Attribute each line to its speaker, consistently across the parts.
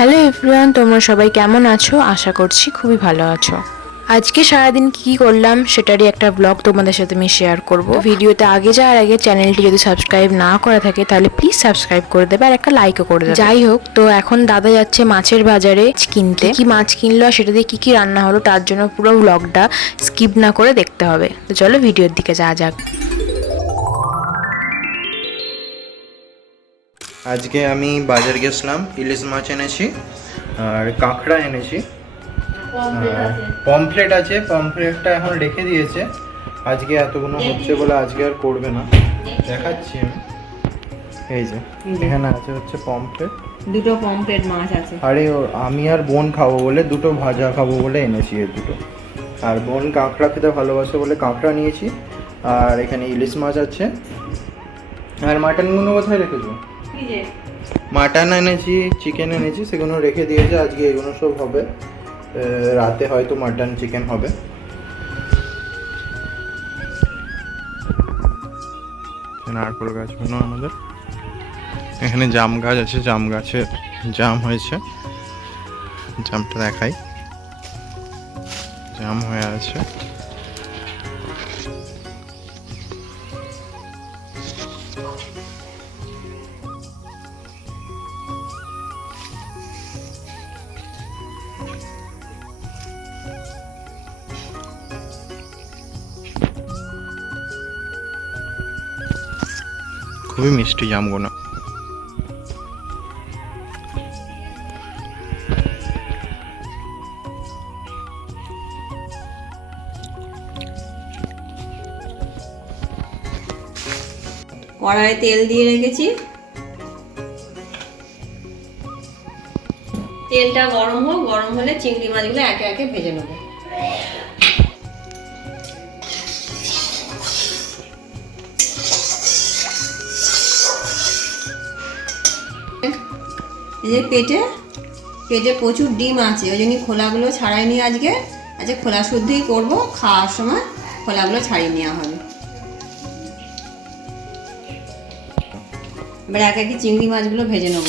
Speaker 1: Hello everyone, তোমরা সবাই কেমন আছো? আশা করছি খুবই ভালো আছো। আজকে সারাদিন কি করলাম সেটারই একটা ব্লগ তোমাদের সাথে আমি শেয়ার করব। ভিডিওতে আগে যাওয়ার আগে চ্যানেলটি যদি সাবস্ক্রাইব না করা থাকে, তাহলে প্লিজ সাবস্ক্রাইব করে দেবে আর একটা লাইকও করে দেবে। যাই হোক, তো এখন দাদা যাচ্ছে মাছের বাজারে কিনতে। কি মাছ কিনলো আর সেটা দিয়ে কী কী রান্না হলো, তার জন্য পুরো ব্লগটা স্কিপ না করে দেখতে হবে। তো চলো ভিডিওর দিকে যাওয়া যাক।
Speaker 2: আজকে আমি বাজার গেছিলাম ইলিশ মাছ এনেছি আর কাঁকড়া এনেছি। পমফ্লেট আছে। পমফ্লেটটা এখন রেখে দিয়েছে। আজকে এতগুলো হচ্ছে বলে আজকে আর করবে না। দেখাচ্ছি আমি। এই যে এখানে আছে হচ্ছে পমফ্লেট
Speaker 3: দুটো পমপ্লেট মাছ আছে।
Speaker 2: আরে আমি আর বোন খাব বলে দুটো ভাজা খাব বলে এনেছি এই দুটো। আর বোন কাঁকড়া খেতে ভালোবাসে বলে কাঁকড়া নিয়েছি। আর এখানে ইলিশ মাছ আছে। আর মাটনগুলো কোথায় রেখেছো? মাটন এনেছি চিকেন এনেছি, সেগুলো রেখে দিয়েছে, আজকে এগুলো সব হবে। রাতে হয়তো মাটন চিকেন হবে। নারকল গাছগুলো আমাদের। এখানে জাম গাছ আছে, জাম গাছে জাম হয়েছে। জামটা দেখাই। জাম হয়ে আছে। খুবই মিষ্টি জামগুলো।
Speaker 3: কড়াইয়ে তেল দিয়ে রেখেছি। তেলটা গরম হোক, গরম হলে চিংড়ি মাছগুলো একে একে ভেজে নেব। এই যে পেটে পেটে প্রচুর ডিম আছে, ওই জন্য খোলাগুলো ছাড়াই নি আজকে আজকে খোলা শুদ্ধই করব, খাওয়ার সময় খোলাগুলো ছাড়িয়ে নেওয়া হবে। এবার এক একই চিংড়ি মাছগুলো ভেজে নেব।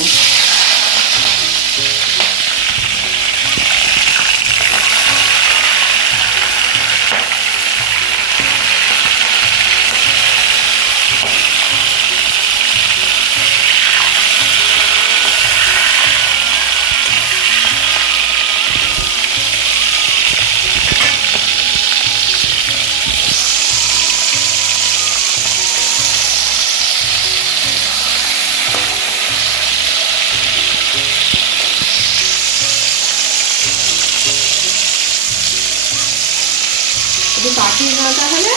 Speaker 3: একটু কাঠির মাথা হলে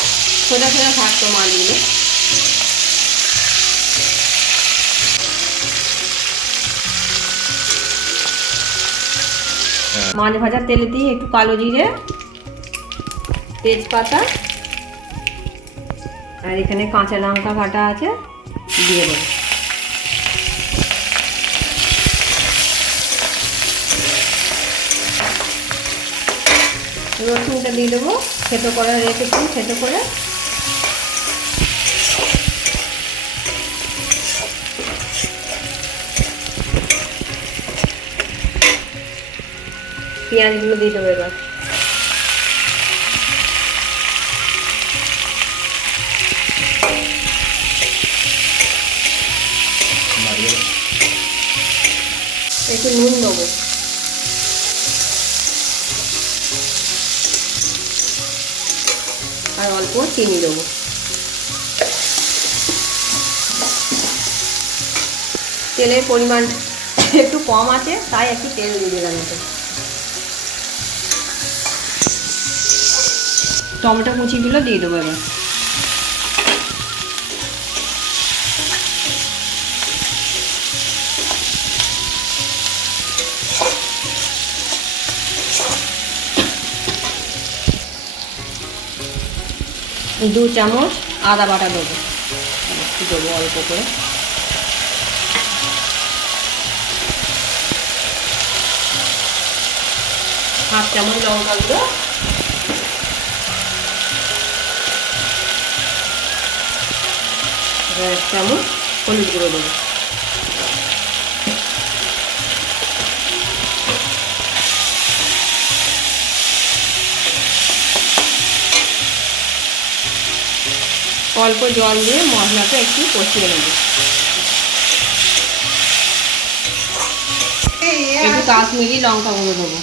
Speaker 3: সোজা সোজা থাকতো মাছগুলো মাছ ভাজার তেলে দিয়ে একটু কালো জিরে তেজপাতা আর এখানে কাঁচা লঙ্কা কাটা আছে দিয়ে দেবো। রসুনটা দিয়ে দেবো। থেতো করে রেখেছি, থেতো করে। পেঁয়াজগুলো দিয়ে দেবো এবার। একটু নুন দেবো। অল্প চিনি দেবো। তেলের পরিমাণ একটু কম আছে, তাই একটু তেল দিয়ে দিলাম এতে। টমেটো কুচিগুলো দিয়ে দেবো এবার। দু চামচ আদা বাটা দেবো। একটু দেবো অল্প করে। হাফ চামচ লঙ্কা গুঁড়ো। এক চামচ হলুদ গুঁড়ো দেবো। অল্প জল দিয়ে মশলাটা একটু কষিয়ে নেব। একটু কাশ্মীরি লঙ্কা গুঁড়ো দেবো।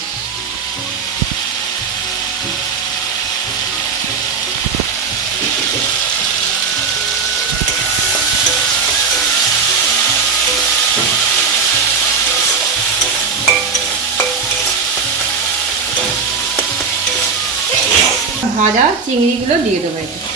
Speaker 3: ভাজা চিংড়িগুলো দিয়ে দেবো একটু।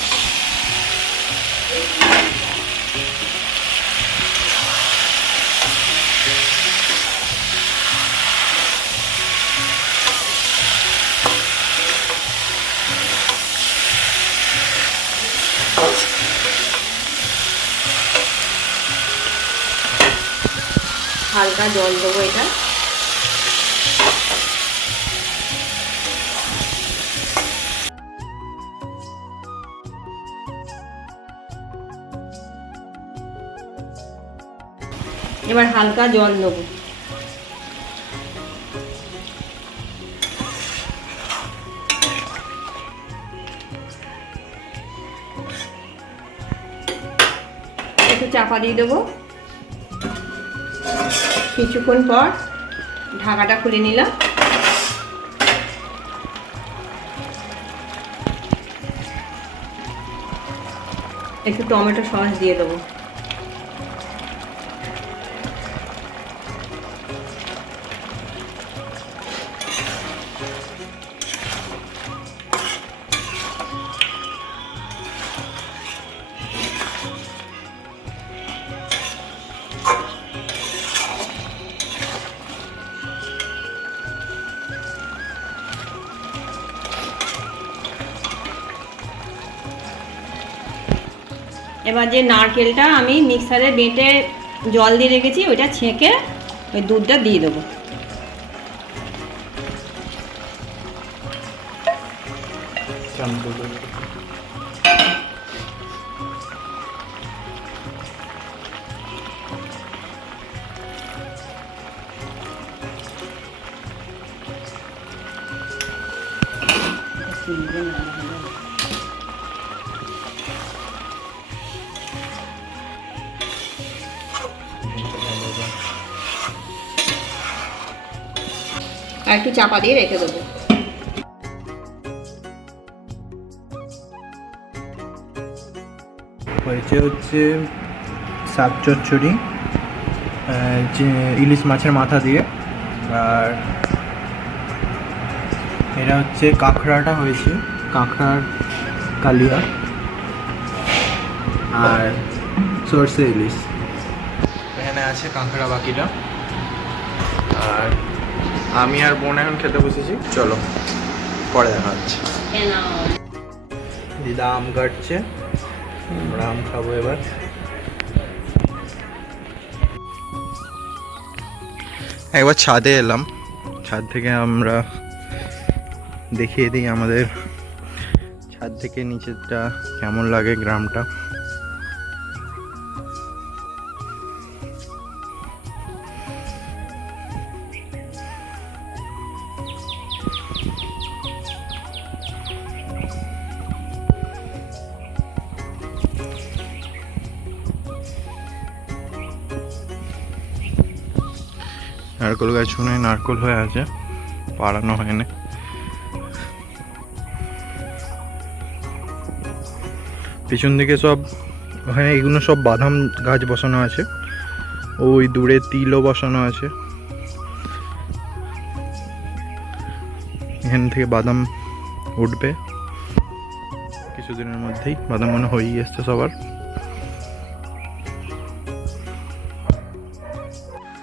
Speaker 3: হালকা জল দেবো এটা। এবার হালকা জল দেবো। চাপা দিয়ে দেবো। কিছুক্ষণ পর ঢাকাটা খুলে নিলাম। একটু টমেটো সস দিয়ে দেবো। এবার যে নারকেলটা আমি মিক্সারে বেটে জল দিয়ে রেখেছি, ওইটা ছেঁকে ওই দুধটা দিয়ে দেবো। একটু চাপা দিয়ে রেখে দেবো।
Speaker 2: হয়েছে হচ্ছে শাক চচ্চড়ি ইলিশ মাছের মাথা দিয়ে। আর এটা হচ্ছে কাঁকড়াটা হয়েছে, কাঁকড়ার কালিয়া আর সর্ষে ইলিশ। এখানে আছে কাঁকড়া বাকিটা। আর আমি আর বোন এখন খেতে বসেছি। চলো, পরে দেখা হচ্ছে। দিদা আম কাটছে, আমরা আম খাব এবার। একবার ছাদে এলাম। ছাদ থেকে আমরা দেখিয়ে দিই আমাদের। ছাদ থেকে নিচেরটা কেমন লাগে গ্রামটা। নারকল গাছগুলো নারকল হয়ে আছে। পাড়ানো হয়নি। পিছন দিকে সব ওখানে এগুলো সব বাদাম গাছ বসানো আছে। ওই দূরে তিলও বসানো আছে। এখান থেকে বাদাম উঠবে। কিছুদিনের মধ্যেই বাদাম মনে হয়েই এসছে সবার।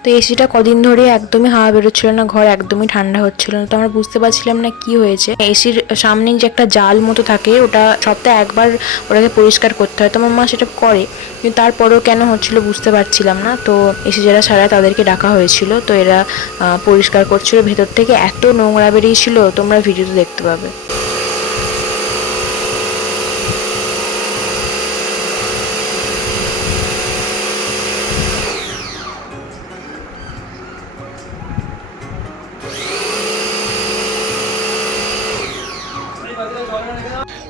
Speaker 1: তো এসিটা কদিন ধরে একদমই হাওয়া বেরোচ্ছিল না, ঘর একদমই ঠান্ডা হচ্ছিল না। তো আমরা বুঝতে পারছিলাম না কি হয়েছে। এসির সামনে যে একটা জাল মতো থাকে, ওটা সপ্তাহে একবার ওটাকে পরিষ্কার করতে হয়। তো আমার মা সেটা করে, কিন্তু তারপরেও কেন হচ্ছিল বুঝতে পারছিলাম না। তো এসি যারা সারায় তাদেরকে ডাকা হয়েছিল, তো এরা পরিষ্কার করছিল। ভেতর থেকে এত নোংরা বেরিয়েছিল, তোমরা ভিডিওতে দেখতে পাবে।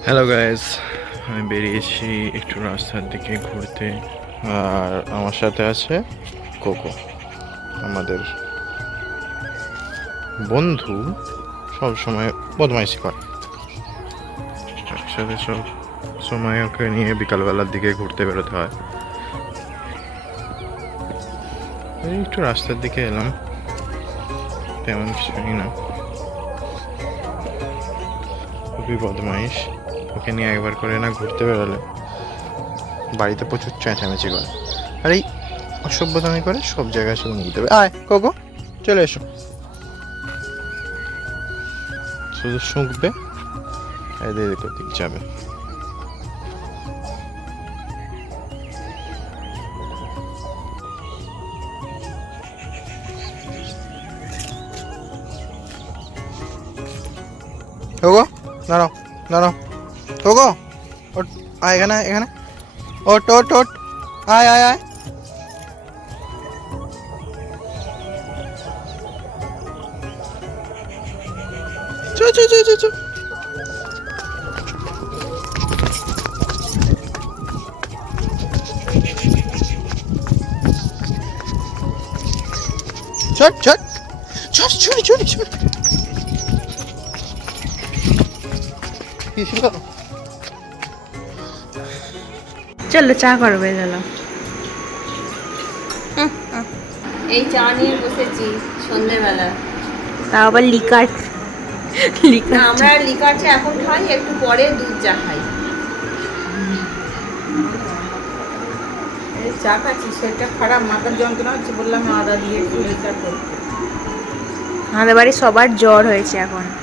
Speaker 2: হ্যালো গাইস আমি বেরিয়েছি একটু রাস্তার দিকে ঘুরতে। আর আমার সাথে আছে কোকো, আমাদের বন্ধু সব সময় বদমাইশি করে। একসাথে সব সময় ওকে নিয়ে বিকালবেলার দিকে ঘুরতে বেরোতে হয়। একটু রাস্তার দিকে এলাম। তেমন কিছুই না। খুবই বদমাইশ। ওকে নিয়ে একবার করে না ঘুরতে বেরোলে। বাড়িতে প্রচুর চেঁচামেচি করে। আর এই অসভ্যতামি করে সব জায়গায় শুধু নিয়ে দেবে আয়, কোকো, চলে এসো। শুধু শুঁকবে এদের ওদিক যাবে। ওগো দাঁড়াও দাঁড়াও। ওগো ওট আয় এখানে আয়, এখানে। ওট ওট ওট আয় আয় আয়। চো চো চো চো চো। চট চট চট চুরি চুরি চুরি ছিল
Speaker 4: চলো চা করবে চলো
Speaker 3: এই চা নিয়ে বসেছি সন্ধেবেলা।
Speaker 4: তাও আবার লিকার।
Speaker 3: না
Speaker 4: লিকার
Speaker 3: আমরা লিকার চা এখন খাই একটু পরে দুধ চা খাই।
Speaker 5: চা খাচ্ছি শরীরটা খারাপ মাথার যন্ত্রণা হচ্ছে বললাম আদা দিয়ে একটু লিকার করতে।
Speaker 4: আমাদের বাড়ি সবার জ্বর হয়েছে এখন। হ্যাঁ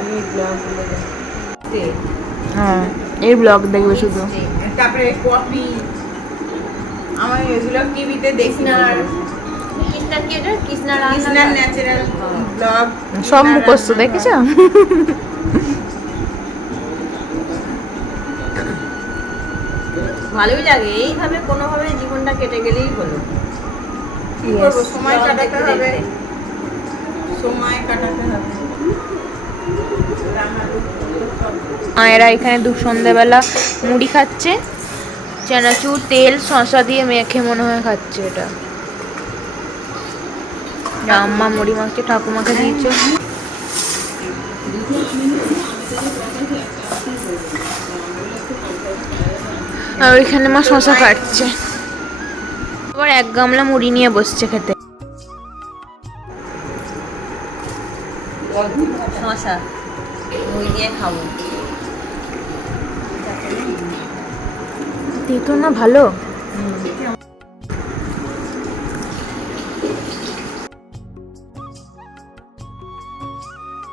Speaker 5: আমি দেখতে।
Speaker 4: হ্যাঁ এই ব্লগ দেখবে শুধু।
Speaker 5: তারপরে কফি আমার এগুলো টিভিতে দেখি না আর ব্লগ
Speaker 4: সব মুখস্থ দেখেছ?
Speaker 3: ভালোই লাগে এইভাবে কোনোভাবে জীবনটা কেটে গেলেই হলো।
Speaker 5: কি করব? সময় কাটাতে হবে। সময় কাটাতে হবে।
Speaker 4: মায়েরা এখানে দু সন্ধ্যেবেলা মুড়ি খাচ্ছে। চানাচুর, তেল শশা দিয়ে মেখে মনে হয় খাচ্ছে এটা। আম্মা মুড়ি মাখছে, ঠাকুমাকে দিয়েছে। আর ওইখানে মা শশা কাটছে। আবার এক গামলা মুড়ি নিয়ে বসছে খেতে।
Speaker 3: শশা ওই দিয়ে খাব।
Speaker 4: তেতো না ভালো?